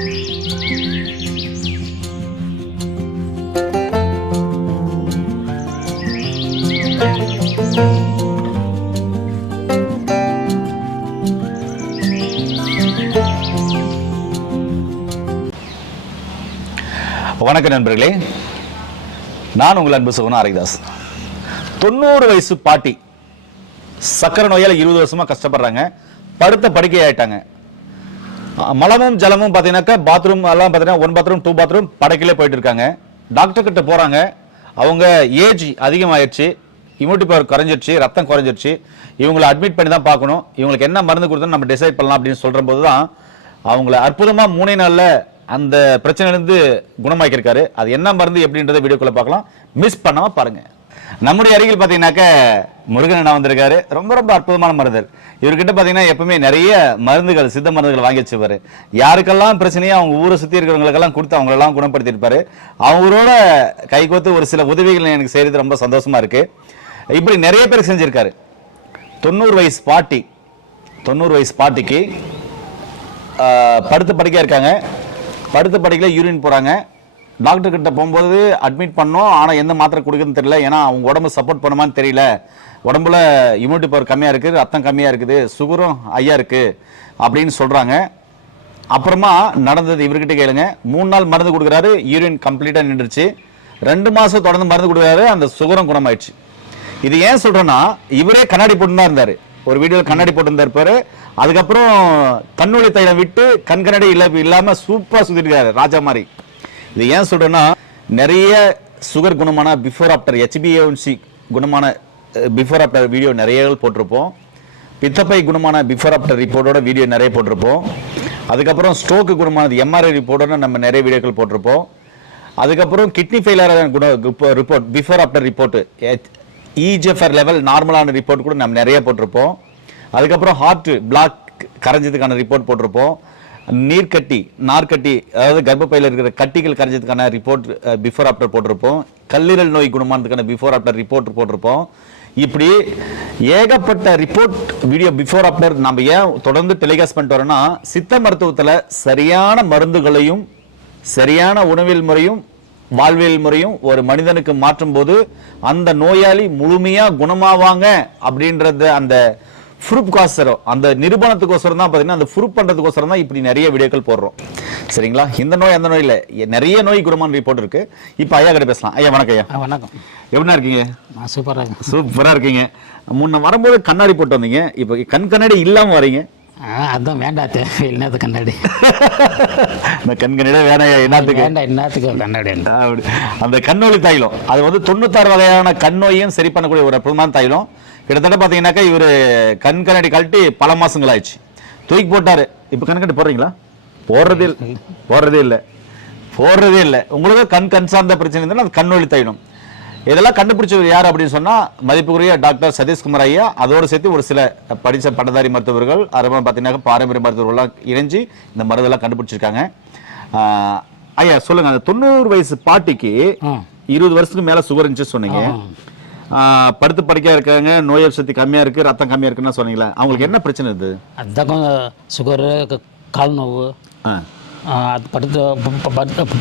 வணக்கம் நண்பர்களே. நான் உங்கள் அன்பு சகுனா ஹரிதாஸ். தொண்ணூறு வயசு பாட்டி சக்கரை நோயால் இருபது வருஷமா கஷ்டப்படுறாங்க. படுத்த படுக்கை ஆயிட்டாங்க மலமும் ஜலமும் பார்த்தீங்கன்னாக்கா பாத்ரூம் எல்லாம் பார்த்தீங்கன்னா ஒன் பாத்ரூம் டூ பாத்ரூம் படைக்கிலே போயிட்டு இருக்காங்க டாக்டர் கிட்ட போகிறாங்க அவங்க ஏஜ் அதிகமாகிடுச்சு இம்யூனிட்டி பவர் குறைஞ்சிருச்சு ரத்தம் குறைஞ்சிருச்சு இவங்களை அட்மிட் பண்ணி தான் பார்க்கணும். இவங்களுக்கு என்ன மருந்து கொடுத்தா நம்ம டிசைட் பண்ணலாம் அப்படின்னு சொல்ற போது தான் அவங்கள அற்புதமாக மூணே நாளில் அந்த பிரச்சனையிலேருந்து குணமாக்கியிருக்காரு. அது என்ன மருந்து எப்படின்றத வீடியோக்குள்ளே பார்க்கலாம். மிஸ் பண்ணாமல் பாருங்கள் நம்முடைய அருகில் பார்த்தீங்கன்னாக்க முருகன் அண்ணா வந்திருக்காரு. ரொம்ப ரொம்ப அற்புதமான மருந்தர் இவர்கிட்ட பார்த்தீங்கன்னா எப்பவுமே நிறைய மருந்துகள் சித்த மருந்துகள் வாங்கி வச்சுப்பாரு யாருக்கெல்லாம் பிரச்சனையோ அவங்க ஊரை சுற்றி இருக்கிறவங்களுக்கெல்லாம் கொடுத்து அவங்களெல்லாம் குணப்படுத்தியிருப்பாரு அவரோட கைகோத்து ஒரு சில உதவிகள் எனக்கு செய்கிறது ரொம்ப சந்தோஷமா இருக்கு. இப்படி நிறைய பேர் செஞ்சிருக்காரு. தொண்ணூறு வயசு பாட்டி தொண்ணூறு வயசு பாட்டிக்கு படுத்து படுக்கையாக இருக்காங்க. படுத்து படுக்கையில் யூரின் போகிறாங்க டாக்டர் கிட்ட போகும்போது அட்மிட் பண்ணோம். ஆனால் எந்த மாத்திரை கொடுக்குதுன்னு தெரியல. ஏன்னா அவங்க உடம்பு சப்போர்ட் பண்ணுமான்னு தெரியல. உடம்புல இம்யூனிட்டி பவர் கம்மியாக இருக்குது ரத்தம் கம்மியாக இருக்குது சுகரும் ஐயா இருக்குது அப்படின்னு சொல்கிறாங்க அப்புறமா நடந்தது இவர்கிட்ட கேளுங்க. மூணு நாள் மருந்து கொடுக்குறாரு. யூரின் கம்ப்ளீட்டாக நின்றுச்சு. ரெண்டு மாதம் தொடர்ந்து மருந்து கொடுக்குறாரு. அந்த சுகரம் குணமாயிடுச்சு. இது ஏன் சொல்கிறேன்னா இவரே கண்ணாடி போட்டு தான் இருந்தார். ஒரு வீடியோவில் கண்ணாடி போட்டு அதுக்கப்புறம் கண்ணொளி தைலம் விட்டு கண் கண்ணாடி இல்லை இல்லாமல் சூப்பராக சுற்றிருக்காரு ராஜா மாதிரி. இது ஏன் சொல்றேன்னா நிறைய சுகர் குணமான பிஃபோர் ஆஃப்டர் ஹெச்பிஏசி குணமான பிஃபோர் ஆஃப்டர் வீடியோ நிறைய போட்டிருப்போம். பித்தப்பை குணமான பிஃபோர் ஆஃப்டர் ரிப்போர்ட்டோட வீடியோ நிறைய போட்டிருப்போம். அதுக்கப்புறம் ஸ்ட்ரோக்கு குணமானது எம்ஆர்ஐ ரிப்போர்ட்டோட நம்ம நிறைய வீடியோக்கள் போட்டிருப்போம். அதுக்கப்புறம் கிட்னி ஃபெயிலியர் குண report before after report eGFR level நார்மலான ரிப்போர்ட் கூட நம்ம நிறைய போட்டிருப்போம். அதுக்கப்புறம் ஹார்ட் பிளாக் கரைஞ்சதுக்கான ரிப்போர்ட் போட்டிருப்போம். நீர்க்கட்டி நார்க்கட்டி அதாவது கர்ப்பப்பையில் இருக்கிற கட்டிகள் கரைஞ்சதுக்கான ரிப்போர்ட் பிஃபோர் ஆஃப்டர் போட்டிருப்போம். கல்லீரல் நோய் குணமானதுக்கான பிஃபோர் ஆஃப்டர் ரிப்போர்ட் போட்டிருப்போம். இப்படி ஏகப்பட்ட ரிப்போர்ட் வீடியோ பிஃபோர் ஆஃப்டர் நம்ம ஏன் தொடர்ந்து டெலிகாஸ்ட் பண்ணிட்டு வரோம்னா சித்த மருத்துவத்தில் சரியான மருந்துகளையும் சரியான உணவியல் முறையும் வாழ்வியல் முறையும் ஒரு மனிதனுக்கு மாற்றும் போது அந்த நோயாளி முழுமையாக குணமாவாங்க அப்படின்றது அந்த ப்ரூப் காசரம் அந்த நிரூபணத்துக்கோசரம் தான் பார்த்தீங்கன்னா அந்த ப்ரூப் பண்றதுக்கோசரம் தான் இப்படி நிறைய வீடியோக்கள் போடுறோம். சரிங்களா? இந்த நோய் அந்த நோய் இல்ல. நிறைய நோய் குணமான ரிப்போர்ட் இருக்கு. இப்போ ஐயா கிட்ட பேசலாம். ஐயா வணக்கம் ஐயா. வணக்கம். எப்படின்னா இருக்கீங்க? நான் சூப்பராக இருக்கேன். சூப்பரா இருக்கீங்க. முன்ன வரும்போது கண்ணாடி போட்டு வந்தீங்க. இப்போ கண் கண்ணாடி இல்லாம வரீங்க. அதான் வேண்டாம் என்னது கண்ணாடி? இந்த கண் கண்ணாடி வேணாம் என்னத்துக்கு? வேண்டாம் என்னத்துக்கு கண்ணாடி? அப்படி. அந்த கண்ணொளி தைலம். அது வந்து தொண்ணூத்தாறு வகையான கண் நோயையும் சரி பண்ணக்கூடிய ஒரு அற்புதமான தைலம். கிட்டத்தட்ட பார்த்தீங்கன்னாக்கா இவர் கண் கண்ணாடி கழட்டி பல மாசங்கள் ஆயிடுச்சு தூக்கி போட்டாரு. இப்போ கண் கண்ணாடி போடுறீங்களா? போடுறதே இல்லை போடுறதே இல்லை. போடுறதே இல்லை. உங்களுக்கு கண் கண் சார்ந்த பிரச்சனை இருந்தாலும் அது கண்ணொளி தைலம் இதெல்லாம் கண்டுபிடிச்சவர் யார் அப்படின்னு சொன்னா மதிப்புக்குரிய டாக்டர் சதீஷ்குமார் ஐயா. அதோடு சேர்த்து ஒரு சில படிச்ச பட்டதாரி மருத்துவர்கள் அப்புறமா பார்த்தீங்கன்னா பாரம்பரிய மருத்துவர்கள்லாம் இணைஞ்சு இந்த மருந்தெல்லாம் கண்டுபிடிச்சிருக்காங்க. ஐயா சொல்லுங்க. அந்த தொண்ணூறு வயசு பாட்டிக்கு இருபது வருஷத்துக்கு மேல சுகர் இருந்துச்சு சொன்னீங்க. படுத்து படுக்கையா இருக்காங்க நோய் சக்தி கம்மியா இருக்கு ரத்தம் கம்மியா இருக்குன்னு சொன்னீங்களா அவங்களுக்கு என்ன பிரச்சனை இது அதுதான் சுகரு கால் நோவு ஆ. படுத்த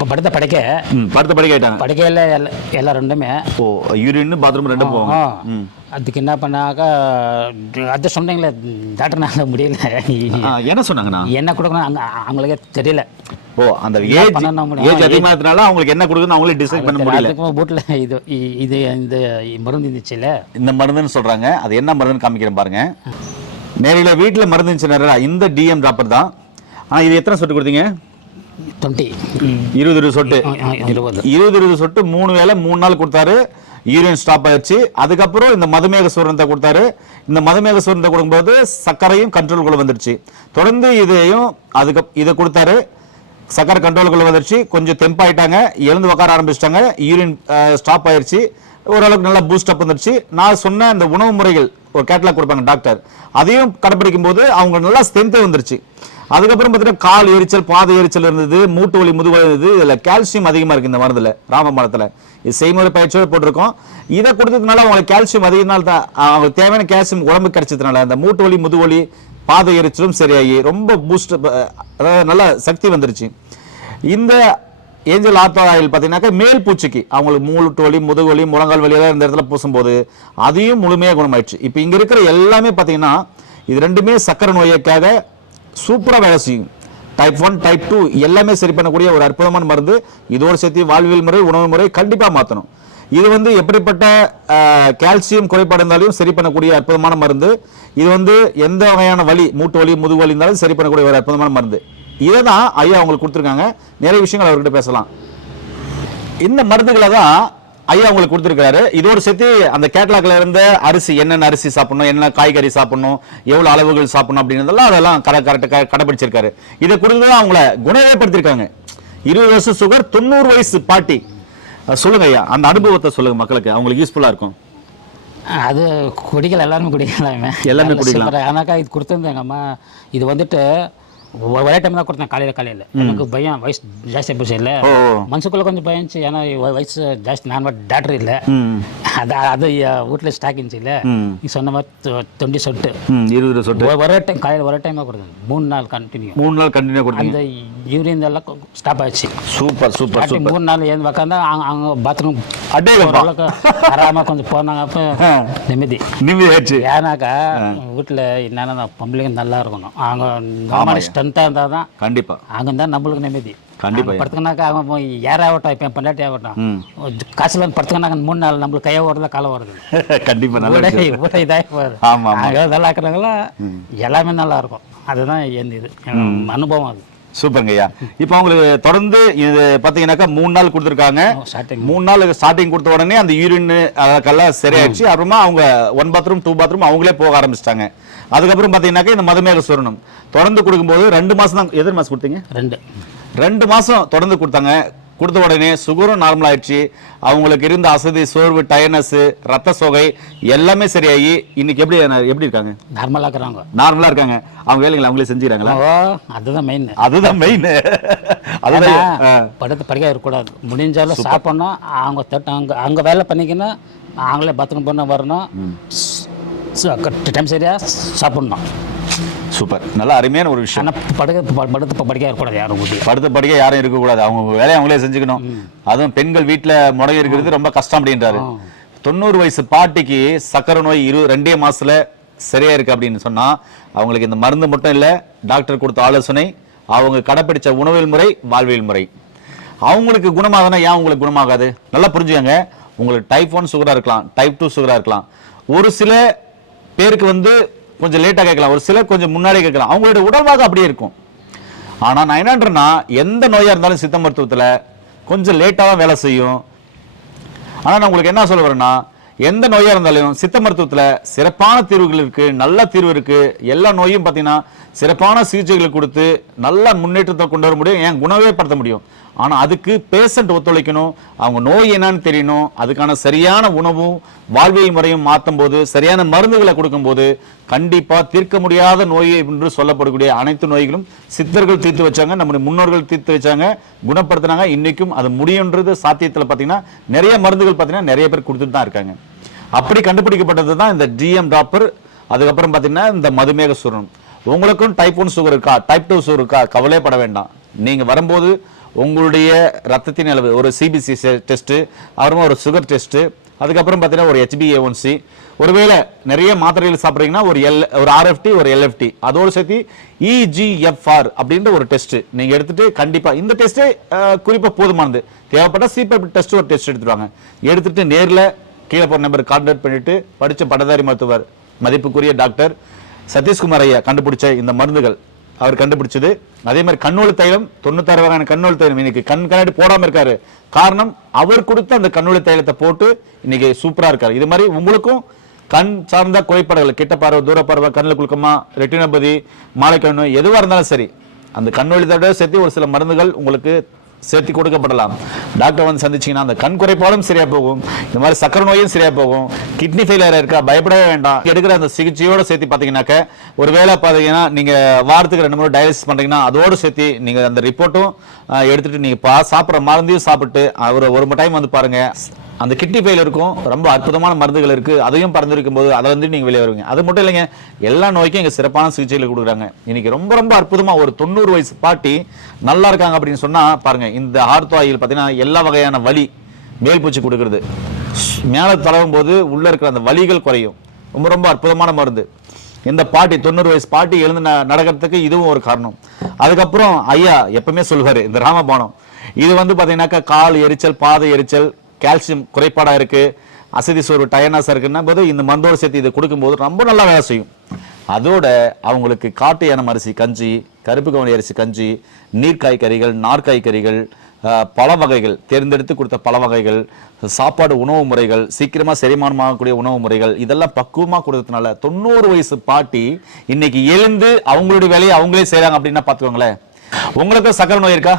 படுத்த படுக்க. படுத்த படுக்கை ஆயிட்டாங்க. படுக்கையில் எல்லாம் எல்லாம் ரெண்டுமே. ஓ யூரின் பாத்ரூம் ரெண்டும் போவாங்க. ஆ. ம். அதுக்கு என்ன பண்ணாக்கா அது சொன்னீங்களே டாக்டர்னால முடியல. என்ன சொன்னாங்கண்ணா? என்ன கொடுக்கணும் அங்க அவங்களுக்கே தெரியல. ஓ அந்த ஏஜ்? ஏஜ் அதிகமாகிறதுனால அவங்களுக்கு என்ன கொடுக்குன்னு அவங்களே டிசைட் பண்ண முடியல. வீட்டில் இது இது இந்த மருந்து இருந்துச்சுல்ல? இந்த மருந்துன்னு சொல்றாங்க. அது என்ன மருந்துன்னு காமிக்கிறேன் பாருங்க. நேரில் வீட்டில் மருந்து இருந்துச்சு இந்த டிஎம் ட்ராப்பர் தான். ஆனா இது எத்தனை சொட்டு கொடுத்தீங்க? டுவெண்ட்டி இருபது இருபது சொட்டு. இருபது. இருபது இருபது சொட்டு மூணு வேளை மூணு நாள் கொடுத்தாரு. யூரின் ஸ்டாப் ஆயிடுச்சு. அதுக்கப்புறம் இந்த மதுமேக சூரணத்தை கொடுத்தாரு. இந்த மதுமேக சூரணத்தை கொடுக்கும்போது சர்க்கரையும் கண்ட்ரோலுக்குள்ள வந்துருச்சு. தொடர்ந்து இதையும் அதுக்கு இதை கொடுத்தாரு. சர்க்கரை கண்ட்ரோலுக்குள்ள வந்துருச்சு. கொஞ்சம் தெம்பாயிட்டாங்க எழுந்து உட்கார ஆரம்பிச்சிட்டாங்க. யூரின் ஸ்டாப் ஆயிருச்சு ஓரளவுக்கு நல்லா பூஸ்ட் அப் வந்துருச்சு. நான் சொன்ன அந்த உணவு முறைகள் ஒரு கேட்டலாக் கொடுப்பாங்க டாக்டர் அதையும் கடைப்பிடிக்கும் போது அவங்க நல்லா ஸ்ட்ரென்த்தே வந்துருச்சு. அதுக்கப்புறம் பார்த்தீங்கன்னா கால் எரிச்சல் பாத எரிச்சல் இருந்தது மூட்டு வலி முதுவலி இருந்தது. இதில் கால்சியம் அதிகமாக இருக்குது இந்த மருந்தில் ராம மரத்தில் இது செய்முறை பயிற்சியோடு போட்டிருக்கோம். இதை கொடுத்ததுனால அவங்களுக்கு கால்சியம் அதிகனால தான் அவங்களுக்கு தேவையான கால்சியம் உடம்பு கிடைச்சதுனால அந்த மூட்டு வலி முதுகு பாதை பாத எரிச்சலும் சரியாகி ரொம்ப பூஸ்ட் அதாவது நல்ல சக்தி வந்துருச்சு. இந்த ஏஞ்சல் ஆத்தா ஆயில் பார்த்தீங்கன்னாக்கா மேல் பூச்சிக்கு அவங்களுக்கு மூட்டு வலி முதுகு வலி முழங்கால் வலியெல்லாம் இந்த இடத்துல பூசும்போது அதையும் முழுமையாக குணமாயிடுச்சு. இப்போ இங்கே இருக்கிற எல்லாமே பார்த்தீங்கன்னா இது ரெண்டுமே சக்கரை நோய்க்காக சூப்பராக வேலை செய்யும். டைப் ஒன் டைப் டூ எல்லாமே சரி பண்ணக்கூடிய ஒரு அற்புதமான மருந்து. இதோடு சேர்த்து வாழ்வியல் முறை உணவு முறை கண்டிப்பாக மாற்றணும் இது வந்து எப்படிப்பட்ட கால்சியம் குறைபாடு இருந்தாலும் சரி பண்ணக்கூடிய அற்புதமான மருந்து. இது வந்து எந்த வகையான வலி மூட்டு வலி முதுகு வலி இருந்தாலும் சரி பண்ணக்கூடிய ஒரு அற்புதமான மருந்து. இதை தான் ஐயா அவங்களுக்கு கொடுத்துருக்காங்க. நிறைய விஷயங்கள் அவர்கிட்ட பேசலாம். இந்த மருந்துகளை தான் ஐயா உங்களுக்கு கொடுத்துருக்காரு இதோடு சேர்த்து அந்த கேட்லாக்ல இருந்த அரிசி என்னென்ன அரிசி சாப்பிடணும் என்ன காய்கறி சாப்பிடணும் எவ்வளவு அளவுகள் சாப்பிடணும் அப்படின்றதெல்லாம் அதெல்லாம் கரெக்ட் கரெக்டாக கடைபிடிச்சிருக்காரு இதை கொடுத்து அவங்கள குணப்படுத்திருக்காங்க இருபது வருஷம் சுகர் தொண்ணூறு வயசு பாட்டி. சொல்லுங்க ஐயா. அந்த அனுபவத்தை சொல்லுங்க மக்களுக்கு. அவங்களுக்கு யூஸ்ஃபுல்லா இருக்கும். அது குடிக்கல எல்லாருமே குடிக்கலாமே. எல்லாமே குடிக்கலாம். ஆனாக்கா இது அம்மா. இது வந்துட்டு ஒரே டைம் தான் கொடுத்தேன் காலையில் காலையில். எனக்கு பயம் வயசு ஜாஸ்தி போச்சு இல்லை. மனசுக்குள்ளே கொஞ்சம் பயந்துச்சு ஏன்னா வயசு ஜாஸ்தி நான் டாக்டர் இல்லை. அது அது வீட்டில் ஸ்டாக் இருந்துச்சு இல்லை. நீ சொன்ன மாதிரி தொண்டி சொட்டு. இருபது சொட்டு. ஒரே டைம் காலையில் ஒரே டைம் தான் கொடுத்தேன். மூணு நாள் கண்டினியூ மூணு நாள் கண்டினியூ கொடுத்தீங்க. அந்த யூரின் எல்லாம் ஸ்டாப் ஆயிடுச்சு சூப்பர் சூப்பர் மூணு நாள் ஏன் உக்காந்தா அங்க அங்கே பாத்ரூம் அடே ஆறாம கொஞ்சம் போனாங்க அப்போ. நிம்மதி. நிம்மதி ஆச்சு ஏன்னாக்கா வீட்டில் என்னென்ன பொம்பளைங்க நல்லா இருக்கணும். அவங்க ஸ்ட்ரென்த்தாக இருந்தால் தான் கண்டிப்பா. அங்கே தான் நம்மளுக்கு நிம்மதி. கண்டிப்பா. அங்க படுத்துக்கினாக்கா அவன் போய் யாராகட்டும் இப்போ பொண்டாட்டி ஆகட்டும். காசுல வந்து படுத்துக்கினாங்க மூணு நாள் நம்மளுக்கு கையை ஓடுறதா காலம் வருது கண்டிப்பா நல்ல. வீடே இதாகி போகுது. ஆமா, ஆமா. அங்கே நல்லா இருக்கிறவங்களா எல்லாமே நல்லா இருக்கும். அதுதான் எந்த இது. அனுபவம் அது. சூப்பருங்க ஐயா. இப்போ அவங்களுக்கு தொடர்ந்து இது பாத்தீங்கன்னாக்கா மூணு நாள் கொடுத்துருக்காங்க. மூணு நாள் ஸ்டார்டிங் கொடுத்த உடனே அந்த யூரின் அதற்கெல்லாம் சரியாயிடுச்சு. அப்புறமா அவங்க ஒன் பாத்ரூம் டூ பாத்ரூம் அவங்களே போக ஆரம்பிச்சிட்டாங்க. அதுக்கப்புறம் பாத்தீங்கன்னாக்கா இந்த மதுமேக சுரணம். தொடர்ந்து கொடுக்கும்போது ரெண்டு மாசம் தான் எதிர் மாசம் கொடுத்தீங்க? ரெண்டு. ரெண்டு மாசம் தொடர்ந்து கொடுத்தாங்க. கொடுத்த உடனே சுகரும் நார்மல் ஆயிடுச்சு. அவங்களுக்கு இருந்த அசதி சோர்வு டயர்னஸ் ரத்த சோகை எல்லாமே சரியாகி இன்னைக்கு எப்படி எப்படி இருக்காங்க? நார்மலாக இருக்கிறாங்க நார்மலா இருக்காங்க. அவங்க வேலைகளை அவங்களே செஞ்சுக்கிறாங்களா? அதுதான் மெயின் அதுதான் மெயின் அதுதான். படுத்து படிக்க இருக்கக்கூடாது. முடிஞ்சாலும் சாப்பிடணும். அவங்க தட்டு அங்கே அங்கே வேலை பண்ணிக்கணும். அவங்களே பாத்ரூம் போன வரணும். டைம் சரியா? சாப்பிடணும். சூப்பர். நல்ல அருமையான ஒரு விஷயம். ஆனால் படுக்க படுத்து ப- படிக்க இருக்கக்கூடாது யாரும் ஊட்டி படுத்த படிக்க யாரும் இருக்கக்கூடாது. அவங்க வேலையை அவங்களே செஞ்சுக்கணும். அதுவும் பெண்கள் வீட்டுல முடங்கி இருக்கிறது ரொம்ப கஷ்டம் அப்படின்றாரு. தொண்ணூறு வயசு பாட்டிக்கு சக்கரை நோய் இரு ரெண்டே மாசத்துல சரியா இருக்கு அப்படின்னு சொன்னா அவங்களுக்கு இந்த மருந்து மட்டும் இல்ல டாக்டர் கொடுத்த ஆலோசனை அவங்க கடைப்பிடிச்ச உணவியல் முறை வாழ்வியல் முறை. அவங்களுக்கு குணமாகனா ஏன் உங்களுக்கு குணமாகாது? நல்லா புரிஞ்சுக்கங்க. உங்களுக்கு டைப் ஒன் சுகரா இருக்கலாம் டைப் டூ சுகரா இருக்கலாம். ஒரு சில பேருக்கு வந்து கொஞ்சம் லேட்டாக கேட்கலாம். ஒரு சிலர் கொஞ்சம் முன்னாடியே கேட்கலாம். அவங்களுடைய உடல்வாக அப்படியே இருக்கும். ஆனால் நான் என்னன்றேன்னா எந்த நோயாக இருந்தாலும் சித்த மருத்துவத்தில் கொஞ்சம் லேட்டாக தான் வேலை செய்யும். ஆனால் நான் உங்களுக்கு என்ன சொல்ல வரேன்னா எந்த நோயாக இருந்தாலும் சித்த மருத்துவத்தில் சிறப்பான தீர்வுகள் இருக்குது நல்ல தீர்வு இருக்குது எல்லா நோயும் பார்த்தீங்கன்னா சிறப்பான சிகிச்சைகளை கொடுத்து நல்ல முன்னேற்றத்தை கொண்டு வர முடியும் ஏன் குணவே படுத்த முடியும். ஆனால் அதுக்கு பேஷண்ட் ஒத்துழைக்கணும். அவங்க நோய் என்னன்னு தெரியணும். அதுக்கான சரியான உணவும் வாழ்வியல் முறையும் மாற்றும் போது சரியான மருந்துகளை கொடுக்கும்போது கண்டிப்பாக தீர்க்க முடியாத நோய் என்று சொல்லப்படக்கூடிய அனைத்து நோய்களும் சித்தர்கள் தீர்த்து வச்சாங்க. நம்முடைய முன்னோர்கள் தீர்த்து வச்சாங்க. குணப்படுத்தினாங்க. இன்னைக்கும் அது முடியுன்றது சாத்தியத்தில் பார்த்தீங்கன்னா நிறைய மருந்துகள் பார்த்தீங்கன்னா நிறைய பேர் கொடுத்துட்டு தான் இருக்காங்க. அப்படி கண்டுபிடிக்கப்பட்டது தான் இந்த டிஎம் டாப்பர் அதுக்கப்புறம் பார்த்தீங்கன்னா இந்த மதுமேக சுரணம் உங்களுக்கும் டைப் ஒன் சுகர் இருக்கா? டைப் டூ சுகர் இருக்கா? கவலைப்பட வேண்டாம். நீங்கள் வரும்போது உங்களுடைய ரத்தத்தின் அளவு ஒரு சிபிசி டெஸ்ட்டு அப்புறமா ஒரு சுகர் டெஸ்ட்டு அதுக்கப்புறம் பார்த்தீங்கன்னா ஒரு ஹெச்பிஏஒன்சி ஒருவேளை நிறைய மாத்திரைகள் சாப்பிட்றீங்கன்னா ஒரு எல் ஒரு ஆர்எஃப்டி ஒரு எல்எஃப்டி அதோடு சேர்த்து இஜிஎஃப்ஆர் அப்படின்ற ஒரு டெஸ்ட் நீங்கள் எடுத்துட்டு கண்டிப்பாக இந்த டெஸ்ட்டே குறிப்பாக போதுமானது. தேவைப்பட்ட சீப்பர் டெஸ்ட் ஒரு டெஸ்ட் எடுத்துருவாங்க. எடுத்துட்டு நேரில் கீழே போகிற நம்பர் கான்டாக்ட் பண்ணிட்டு படித்த பட்டதாரி மருத்துவர் மதிப்புக்குரிய டாக்டர் சதீஷ்குமார் ஐயா கண்டுபிடிச்ச இந்த மருந்துகள். அவர் கண்டுபிடிச்சது. அதே மாதிரி கண்ணொளி தைலம் தொண்ணூத்தாறு வகையான கண்ணொளி தைலம். இன்னைக்கு கண் கண்ணாடி போடாம இருக்காரு. காரணம் அவர் கொடுத்த அந்த கண்ணோலி தைலத்தை போட்டு இன்னைக்கு சூப்பரா இருக்காரு. இது மாதிரி உங்களுக்கும் கண் சார்ந்த குறைபாடுகள் கிட்ட பார்வை தூர பார்வை கண்ணில் குளுக்கமா ரெட்டினபதி மாலைக்கண்ணு எதுவா இருந்தாலும் சரி அந்த கண்ணொழி தவிர சேர்த்து ஒரு சில மருந்துகள் உங்களுக்கு சேர்த்து கொடுக்கப்படலாம். டாக்டர் வந்து சந்திச்சீங்கன்னா அந்த கண் குறைபாடும் சரியா போகும். இந்த மாதிரி சக்கர நோயும் சரியா போகும். கிட்னி ஃபெயிலியர் இருக்கா? பயப்படவே வேண்டாம். எடுக்கிற அந்த சிகிச்சையோட சேர்த்து பார்த்தீங்கன்னாக்க ஒருவேளை பார்த்தீங்கன்னா நீங்க வாரத்துக்கு ரெண்டு முறை டயாலிசிஸ் பண்றீங்கன்னா அதோடு சேர்த்து நீங்க அந்த ரிப்போர்ட்டும் எடுத்துட்டு நீங்க பா சாப்பிட்ற மருந்தையும் சாப்பிட்டு ஒரு ஒரு டைம் வந்து பாருங்க. அந்த கிட்னி ஃபெயில் இருக்கும் ரொம்ப அற்புதமான மருந்துகள் இருக்கு. அதையும் பறந்துருக்கும் போது அதை வந்து நீங்க வெளியே வருவீங்க. அது மட்டும் இல்லைங்க எல்லா நோய்க்கும் இங்க சிறப்பான சிகிச்சைகள் கொடுக்குறாங்க. இன்னைக்கு ரொம்ப ரொம்ப அற்புதமா ஒரு தொண்ணூறு வயசு பாட்டி நல்லா இருக்காங்க அப்படின்னு சொன்னா பாருங்க இந்த ஆர்த்தோ ஆயில் பார்த்தீங்கன்னா எல்லா வகையான வலி மேல்பூச்சி கொடுக்குறது. மேலே தளவும் போது உள்ள இருக்கிற அந்த வலிகள் குறையும். ரொம்ப ரொம்ப அற்புதமான மருந்து. இந்த பாட்டி தொண்ணூறு வயசு பாட்டி எழுந்து நடக்கிறதுக்கு இதுவும் ஒரு காரணம். அதுக்கப்புறம் ஐயா எப்பவுமே சொல்வார் இந்த ராமபானம். இது வந்து பாத்தீங்கன்னாக்கா கால் எரிச்சல் பாத எரிச்சல் கால்சியம் குறைபாடா இருக்கு அசதி சோர்வு டயர்னஸ் இருக்குன்னா போது இந்த மருந்தோடு சேர்த்து இது கொடுக்கும்போது ரொம்ப நல்லா வேலை செய்யும். அதோட அவங்களுக்கு காட்டு யானம் அரிசி கஞ்சி கருப்பு கவனி அரிசி கஞ்சி நீர்க்காய்கறிகள் நார்காய்கறிகள் பல பழ வகைகள் தேர்ந்தெடுத்து கொடுத்த பழ வகைகள் சாப்பாடு உணவு முறைகள் சீக்கிரமாக செரிமானமாகக்கூடிய உணவு முறைகள் இதெல்லாம் பக்குவமாக கொடுத்ததுனால தொண்ணூறு வயசு பாட்டி இன்னைக்கு எழுந்து அவங்களுடைய வேலையை அவங்களே செய்கிறாங்க அப்படின்னா பார்த்துக்கோங்களேன். உங்களுக்கு சக்கர நோய் இருக்கா?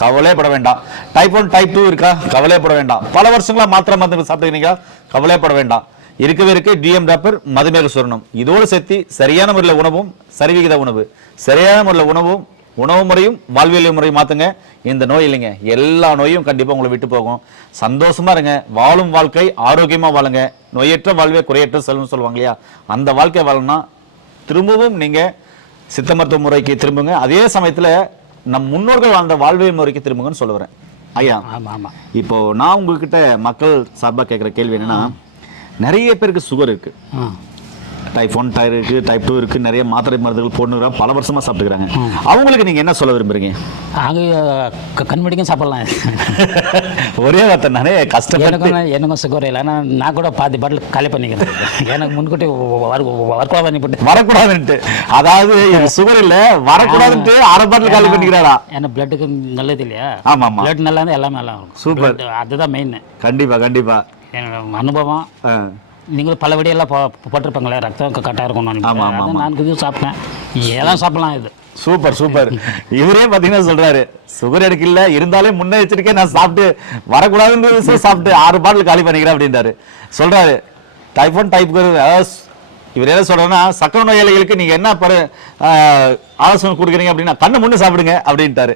கவலைப்பட வேண்டாம். டைப் ஒன் டைப் டூ இருக்கா? கவலைப்பட வேண்டாம். பல வருஷங்களா மாத்திரை மருந்துகள் சாப்பிட்டுக்கிறீங்க கவலைப்பட வேண்டாம். இருக்கவே இருக்கு டிஎம் டாப்பர் மதுமேக சுரணம். இதோடு சேர்த்து சரியான முறையில் உணவும் சரிவிகித உணவு. சரியான முறையில் உணவும் உணவு முறையும் வாழ்வியல் முறையும் மாத்துங்க. இந்த நோய் இல்லைங்க. எல்லா நோயும் கண்டிப்பா உங்களை விட்டு போகும். சந்தோஷமா இருங்க. வாழும் வாழ்க்கை ஆரோக்கியமா வாழுங்க. நோயற்ற வாழ்வே குறையற்ற செல்வம் சொல்லுவாங்க இல்லையா? அந்த வாழ்க்கை வாழணும்னா திரும்பவும் நீங்க சித்த மருத்துவ முறைக்கு திரும்புங்க. அதே சமயத்துல நம் முன்னோர்கள் வாழ்ந்த வாழ்வியல் முறைக்கு திரும்புங்கன்னு சொல்ல வரேன். ஐயா? ஆமா ஆமா. இப்போ நான் உங்ககிட்ட மக்கள் சார்பா கேட்குற கேள்வி என்னன்னா நிறைய பேருக்கு சுகர் இருக்கு. ஆ. டைப் ஒன் டைப் இருக்கு டைப் டூ இருக்கு நிறைய மாத்திரை மருந்துகள் போட்டுக்கிறாங்க பல வருஷமா சாப்பிட்டுக்கிறாங்க. அவங்களுக்கு நீங்க என்ன சொல்ல விரும்புறீங்க? அங்கே கண்மடிக்கும் சாப்பிடலாம். ஒரே வார்த்தை நானே கஷ்டப்பட்டு. எனக்கும் எனக்கும் சுகர் இல்லை. ஆனால் நான் கூட பாதி பாட்டில் காலி பண்ணிக்கிறேன். எனக்கு முன்கூட்டி ஒர்க் பண்ணி போட்டு. வரக்கூடாதுன்ட்டு. அதாவது சுகர் இல்ல வரக்கூடாதுன்ட்டு அரை பாட்டில் காலி பண்ணிக்கிறாரா? ஏன்னா பிளட்டுக்கு நல்லது இல்லையா? ஆமா ஆமா பிளட் நல்லா இருந்தால் எல்லாமே நல்லா இருக்கும். Blood அதுதான் மெயின் கண்டிப்பா கண்டிப்பா. என்னோட அனுபவம். நீங்களும் பல வெடியெல்லாம் போட்டிருப்பாங்களே ரத்தம் கரெக்டாக இருக்கும் ஆமா, ஆமா, அதான் நான் இது சாப்பிட்டேன். எல்லாம் சாப்பிடலாம் இது. Super super. இவரே பாத்தீங்கன்னா சொல்றாரு சுகர் எனக்கு இல்ல இருந்தாலே முன்னெச்சரிக்கை நான் சாப்பிட்டு வரக்கூடாதுன்ற விஷயம் சாப்பிட்டு ஆறு பாட்டில் காலி பண்ணிக்கிறேன் அப்படின்றாரு. சொல்றாரு ஒன் டைப் இவர் என்ன சொல்றாருன்னா சக்கரை நோயாளிகளுக்கு நீங்க என்ன ஆலோசனை கொடுக்குறீங்க அப்படின்னா கண்ணை முன்னு சாப்பிடுங்க அப்படின்ட்டாரு.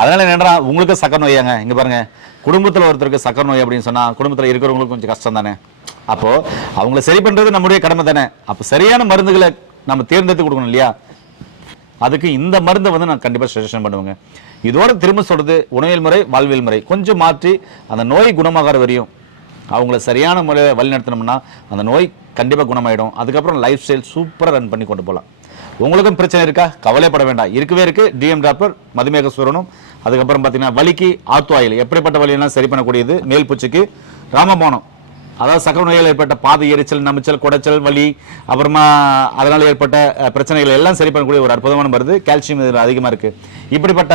அதனால என்னடா உங்களுக்கு சக்கர நோயாங்க. இங்க பாருங்க. குடும்பத்தில் ஒருத்தருக்கு சக்கர நோய் அப்படின்னு சொன்னா குடும்பத்தில் இருக்கிறவங்களுக்கு கொஞ்சம் கஷ்டம் தானே? அப்போ அவங்கள சரி பண்றது நம்முடைய கடமை தானே? அப்போ சரியான மருந்துகளை நம்ம தேர்ந்தெடுத்து கொடுக்கணும் இல்லையா? அதுக்கு இந்த மருந்தை வந்து நான் கண்டிப்பாக சஜஷன் பண்ணுவேங்க. இதோட திரும்ப சொல்றது உணவியல் முறை வாழ்வியல் முறை. கொஞ்சம் மாற்றி அந்த நோய் குணமாகிற வரையும் அவங்கள சரியான முறையில் வழிநடத்தினோம்னா அந்த நோய் கண்டிப்பாக குணமாயிடும். அதுக்கப்புறம் லைஃப் ஸ்டைல் சூப்பராக ரன் பண்ணி கொண்டு போகலாம் உங்களுக்கும் பிரச்சனை இருக்கா? கவலைப்பட வேண்டாம். இருக்கவே இருக்குது டிஎம் டாப்பர் மதுமேக சூரனும் அதுக்கப்புறம் பார்த்தீங்கன்னா வலிக்கு ஆத்து ஆயில் எப்படிப்பட்ட வலியெல்லாம் சரி பண்ணக்கூடியது? மேல் பூச்சிக்கு ராமபானம். அதாவது சக நோயால் ஏற்பட்ட பாதை எரிச்சல் நமிச்சல் குடைச்சல் வலி அப்புறமா அதனால் ஏற்பட்ட பிரச்சனைகள் எல்லாம் சரி பண்ணக்கூடிய ஒரு அற்புதமான மருந்து. கால்சியம் இதில் அதிகமாக இருக்குது இப்படிப்பட்ட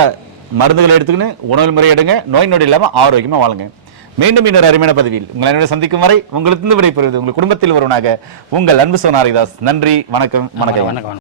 மருந்துகளை எடுத்துக்கின்னு உணவு முறை எடுங்க. நோய் நொடி இல்லாமல் ஆரோக்கியமாக வாழுங்க. மீண்டும் இன்னொரு அருமையான பதவியில் உங்களை என்னோட சந்திக்கும் வரை உங்களுக்கு விடைபெறுவது உங்கள் குடும்பத்தில் ஒருவனாக உங்கள் அன்பு சோனாரிதாஸ். நன்றி வணக்கம். வணக்கம் வணக்கம்.